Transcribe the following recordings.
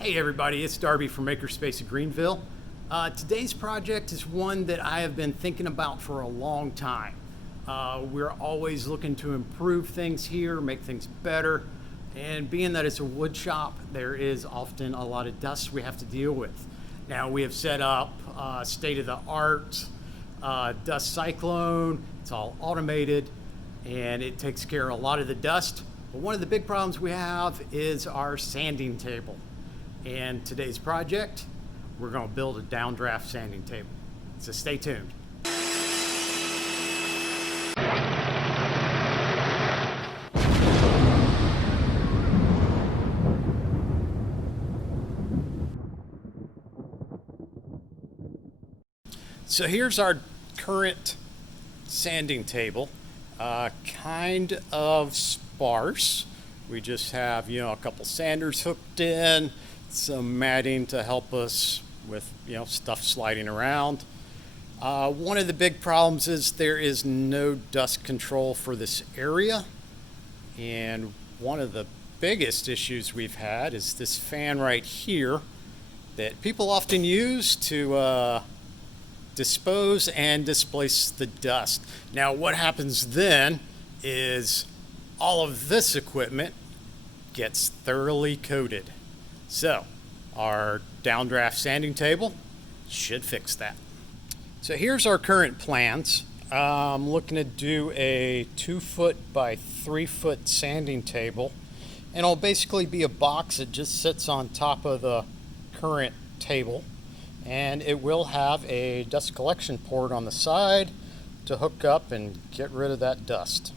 Hey everybody, it's Darby from Makerspace of Greenville. Today's project is one that I have been thinking about for a long time. We're always looking to improve things here, make things better, and being that it's a wood shop, there is often a lot of dust we have to deal with. Now we have set up state-of-the-art dust cyclone. It's all automated and it takes care of a lot of the dust. But one of the big problems we have is our sanding table. And today's project, we're going to build a downdraft sanding table. So stay tuned. So here's our current sanding table. Kind of sparse. We just have, a couple sanders hooked in, some matting to help us with, stuff sliding around. One of the big problems is there is no dust control for this area. And one of the biggest issues we've had is this fan right here that people often use to dispose and displace the dust. Now what happens then is all of this equipment gets thoroughly coated. So our downdraft sanding table should fix that. So here's our current plans. I'm looking to do a 2-foot by 3-foot sanding table, and it'll basically be a box that just sits on top of the current table, and it will have a dust collection port on the side to hook up and get rid of that dust.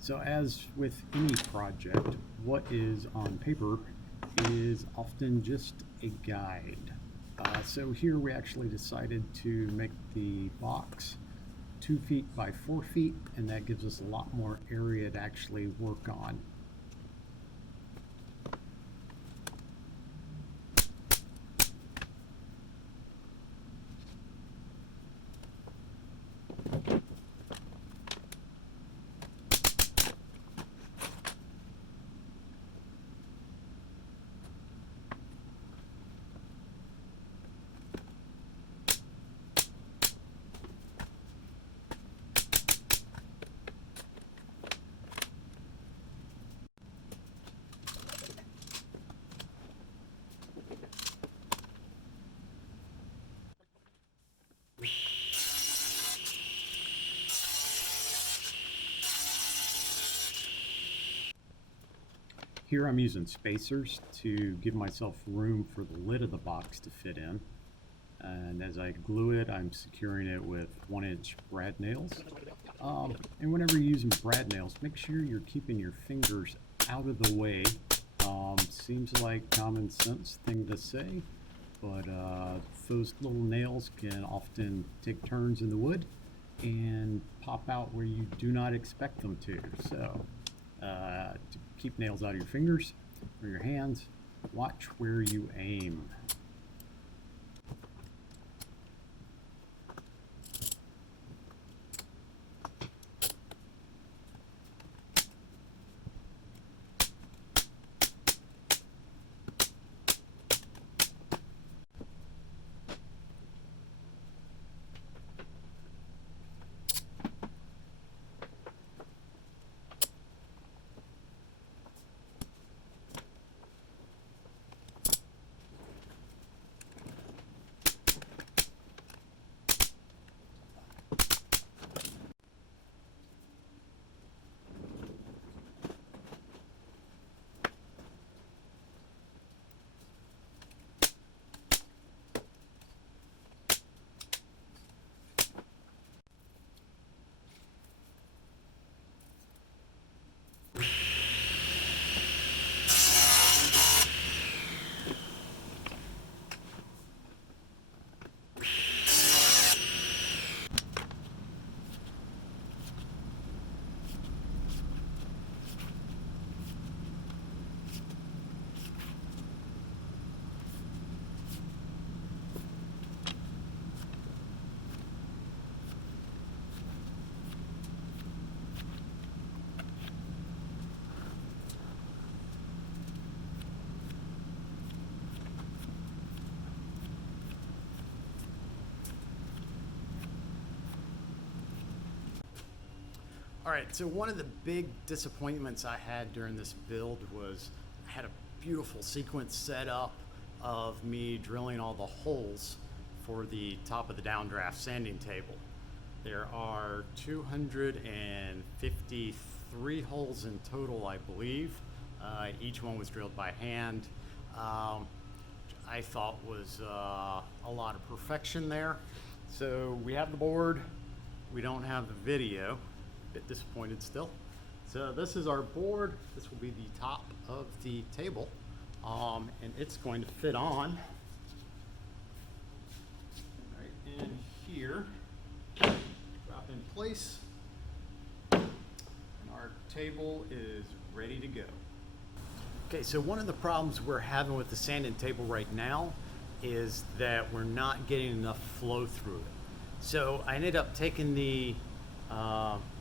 So as with any project, what is on paper is often just a guide. So here we actually decided to make the box 2 feet by 4 feet, and that gives us a lot more area to actually work on. Here I'm using spacers to give myself room for the lid of the box to fit in. And as I glue it, I'm securing it with 1-inch brad nails. And whenever you're using brad nails, make sure you're keeping your fingers out of the way. Seems like common sense thing to say, but those little nails can often take turns in the wood and pop out where you do not expect them to. So to keep nails out of your fingers or your hands, watch where you aim. All right, so one of the big disappointments I had during this build was I had a beautiful sequence set up of me drilling all the holes for the top of the downdraft sanding table. There are 253 holes in total, I believe. Each one was drilled by hand. I thought was a lot of perfection there. So we have the board, we don't have the video. Bit disappointed still. So this is our board. This will be the top of the table, and it's going to fit on right in here. Drop in place, and our table is ready to go. Okay, so one of the problems we're having with the sanding table right now is that we're not getting enough flow through it. So I ended up taking the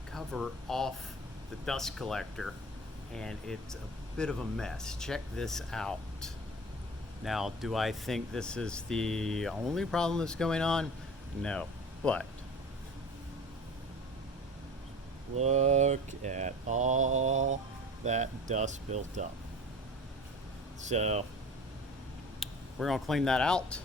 cover off the dust collector, and it's a bit of a mess. Check this out. Now, do I think this is the only problem that's going on? No, but look at all that dust built up. So we're gonna clean that out,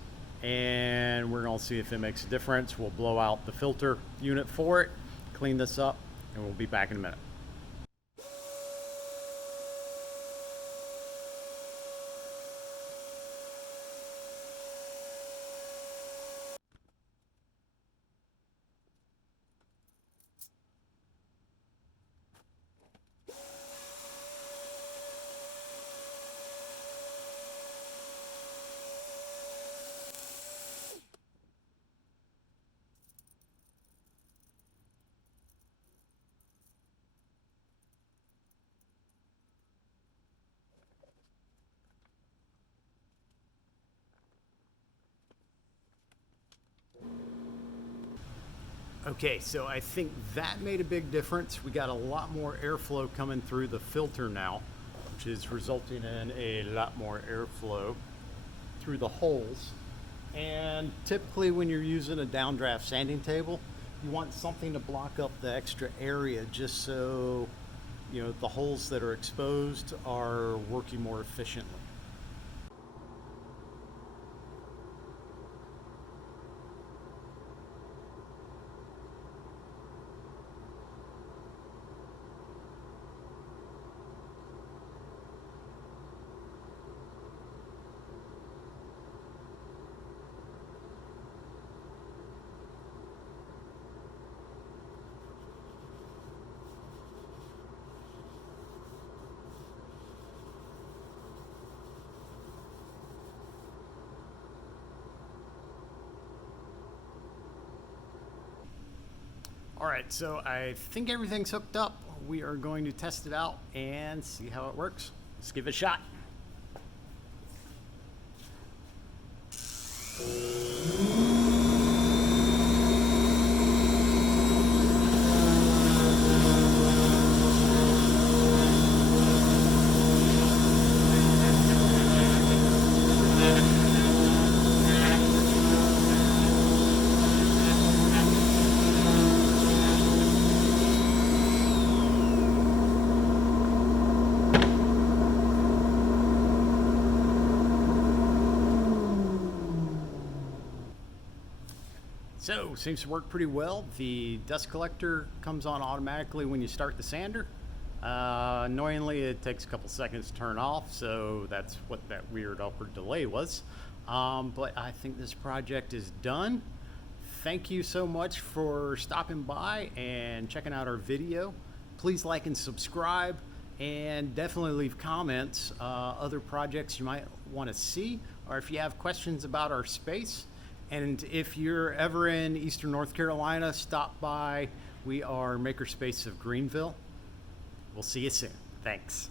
and we're gonna see if it makes a difference. We'll blow out the filter unit for it, clean this up, and we'll be back in a minute. Okay, so I think that made a big difference. We got a lot more airflow coming through the filter now, which is resulting in a lot more airflow through the holes. And typically when you're using a downdraft sanding table, you want something to block up the extra area just so, you know, the holes that are exposed are working more efficiently. All right, so I think everything's hooked up. We are going to test it out and see how it works. Let's give it a shot. So, seems to work pretty well. The dust collector comes on automatically when you start the sander. Annoyingly, it takes a couple seconds to turn off, so that's what that weird upward delay was. But I think this project is done. Thank you so much for stopping by and checking out our video. Please like and subscribe, and definitely leave comments, other projects you might want to see, or if you have questions about our space. And if you're ever in Eastern North Carolina, stop by. We are Makerspace of Greenville. We'll see you soon. Thanks.